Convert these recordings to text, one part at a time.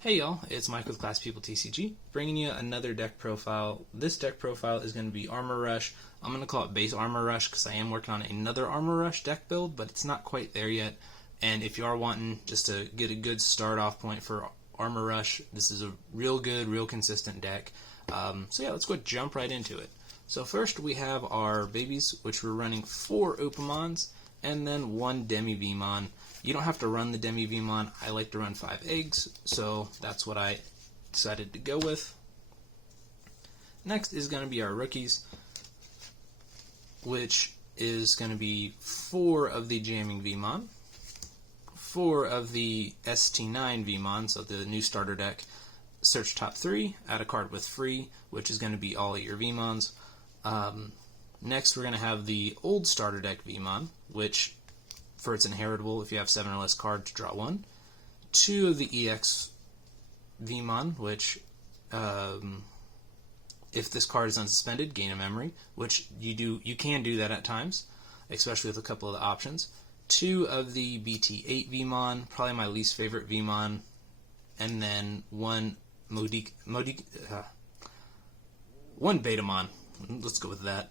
Hey y'all, it's Mike with Class People TCG, bringing you another deck profile. This deck profile is going to be Armor Rush. I'm going to call it Base Armor Rush because I am working on another Armor Rush deck build, but it's not quite there yet. And if you are wanting just to get a good start off point for Armor Rush, this is a real good, real consistent deck. So yeah, let's go jump right into it. So first we have our babies, which we're running 4 Opamons and then 1 Demi-Vmon. You don't have to run the Demi-Vmon. I like to run 5 eggs, so that's what I decided to go with. Next is going to be our rookies, which is going to be 4 of the Jamming Vmon, 4 of the ST9 Vmon, so the new starter deck. Search top 3, add a card with free, which is going to be all of your Vmons. Next, we're going to have the old starter deck Vmon, which for its inheritable, if you have 7 or less cards, draw 1. 2 of the EX Vmon, which if this card is unsuspended, gain a memory, which you can do that at times, especially with a couple of the options. 2 of the BT8 Vmon, probably my least favorite Vmon, and then 1 one Betamon. Let's go with that.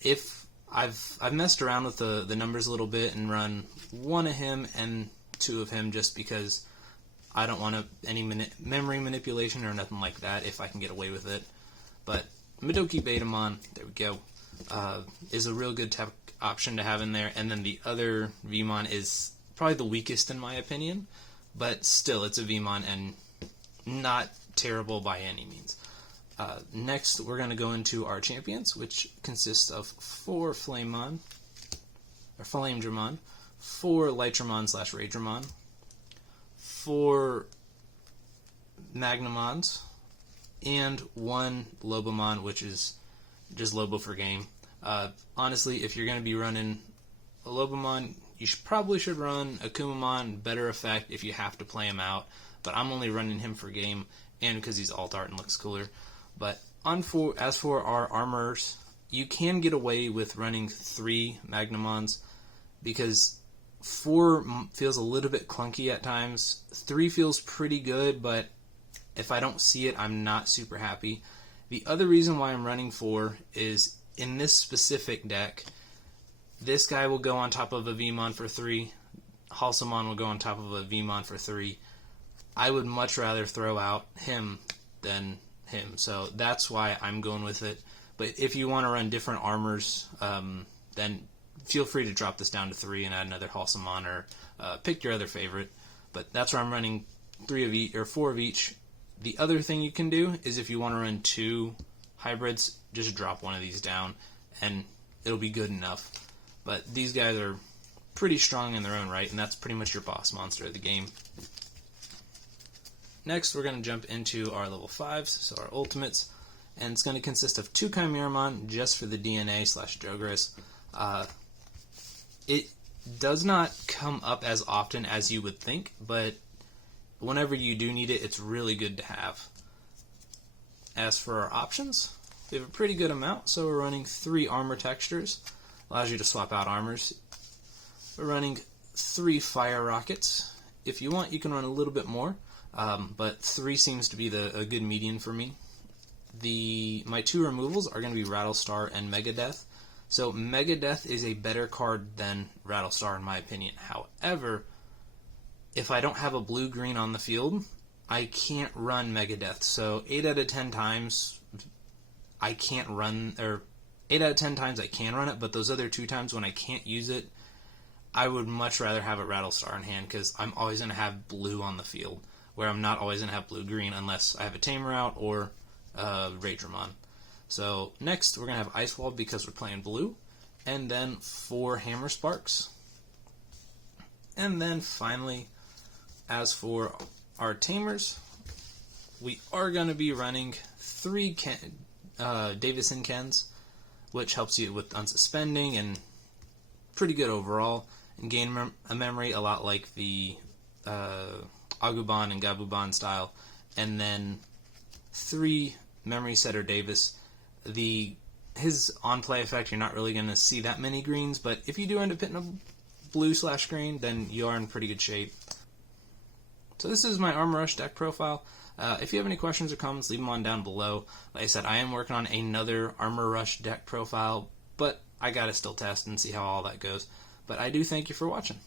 If I've messed around with the numbers a little bit and run 1 of him and 2 of him just because I don't want any memory manipulation or nothing like that if I can get away with it. But Madoki Betamon, there we go, is a real good option to have in there. And then the other Vmon is probably the weakest in my opinion, but still it's a Vmon and not terrible by any means. Next, we're going to go into our champions, which consists of 4 Flamedramon, 4 Lightramon/Raydramon, 4 Magnamons, and 1 Lobomon, which is just Lobo for game. Honestly, if you're going to be running a Lobomon, you probably should run a Kumamon, better effect if you have to play him out, but I'm only running him for game and because he's alt art and looks cooler. But as for our armors, you can get away with running 3 Magnamons because 4 feels a little bit clunky at times. 3 feels pretty good, but if I don't see it, I'm not super happy. The other reason why I'm running 4 is in this specific deck, this guy will go on top of a Vmon for 3. Halsamon will go on top of a Vmon for 3. I would much rather throw out him than him, so that's why I'm going with it. But if you want to run different armors, then feel free to drop this down to 3 and add another Halsamon or pick your other favorite. But that's where I'm running 3 of each or 4 of each. The other thing you can do is if you want to run 2 hybrids, just drop one of these down and it'll be good enough. But these guys are pretty strong in their own right, and that's pretty much your boss monster of the game. Next, we're going to jump into our level 5s, so our ultimates, and it's going to consist of 2 Chimeramon just for the DNA/Jogras. It does not come up as often as you would think, but whenever you do need it, it's really good to have. As for our options, we have a pretty good amount, so we're running 3 armor textures, allows you to swap out armors. We're running 3 fire rockets. If you want, you can run a little bit more. But 3 seems to be a good median for me. My 2 removals are going to be Rattlestar and Megadeth. So Megadeth is a better card than Rattlestar in my opinion. However, if I don't have a blue-green on the field, I can't run Megadeth. So 8 out of 10 times I can't run, or 8 out of 10 times I can run it, but those other 2 times when I can't use it, I would much rather have a Rattlestar in hand because I'm always going to have blue on the field, where I'm not always going to have blue-green unless I have a Tamer out or Raydramon. So next, we're going to have Ice Wall because we're playing blue, and then 4 Hammer Sparks. And then finally, as for our Tamers, we are going to be running 3 Davison Kens, which helps you with unsuspending and pretty good overall, and gain a memory a lot like the Agumon and Gabumon style, and then 3 Memory Setter Davis. His on-play effect, you're not really going to see that many greens, but if you do end up hitting a blue/green, then you are in pretty good shape. So this is my Armor Rush deck profile. If you have any questions or comments, leave them on down below. Like I said, I am working on another Armor Rush deck profile, but I gotta still test and see how all that goes. But I do thank you for watching.